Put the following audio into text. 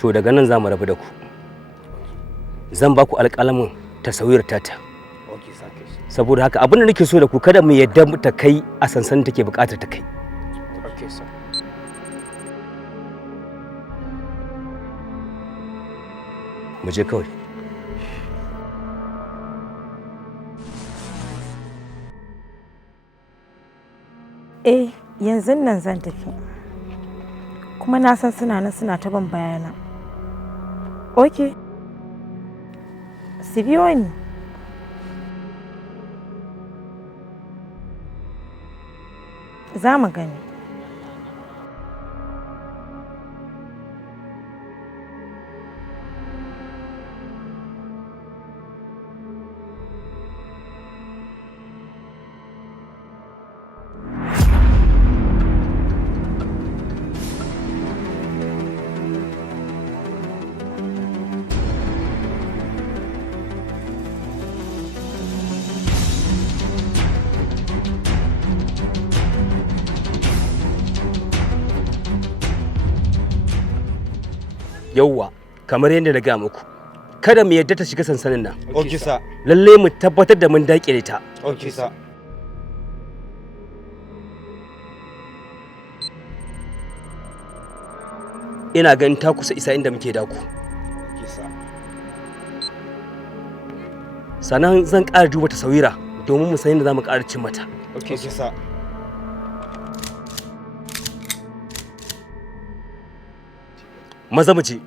to daga nan za mu rabu da ku. Zan ba ku alƙalamin tasawir tata. Saboda haka abin da nake so da ku kada mu yadda ta kai a sansanin take buƙatar ta kai. Mu je kawai. Yanzu nan zan tafi. Kuma na san suna nan suna ta ban bayana. Okay. Su biyo ni. Za mu gani. Yauwa, kamar yadda na ga muku, kada mu yadda ta shiga sansanin nan. Okay sir. Lalle mu tabbatar da mun daƙile ta. Okay sir. Ina ganin ta kusa isa inda muke daku. Okay sir. Sannan zan ƙara duba tasawira domin mu san yadda za mu ƙara cin mata. Okay sir. Maza mu je.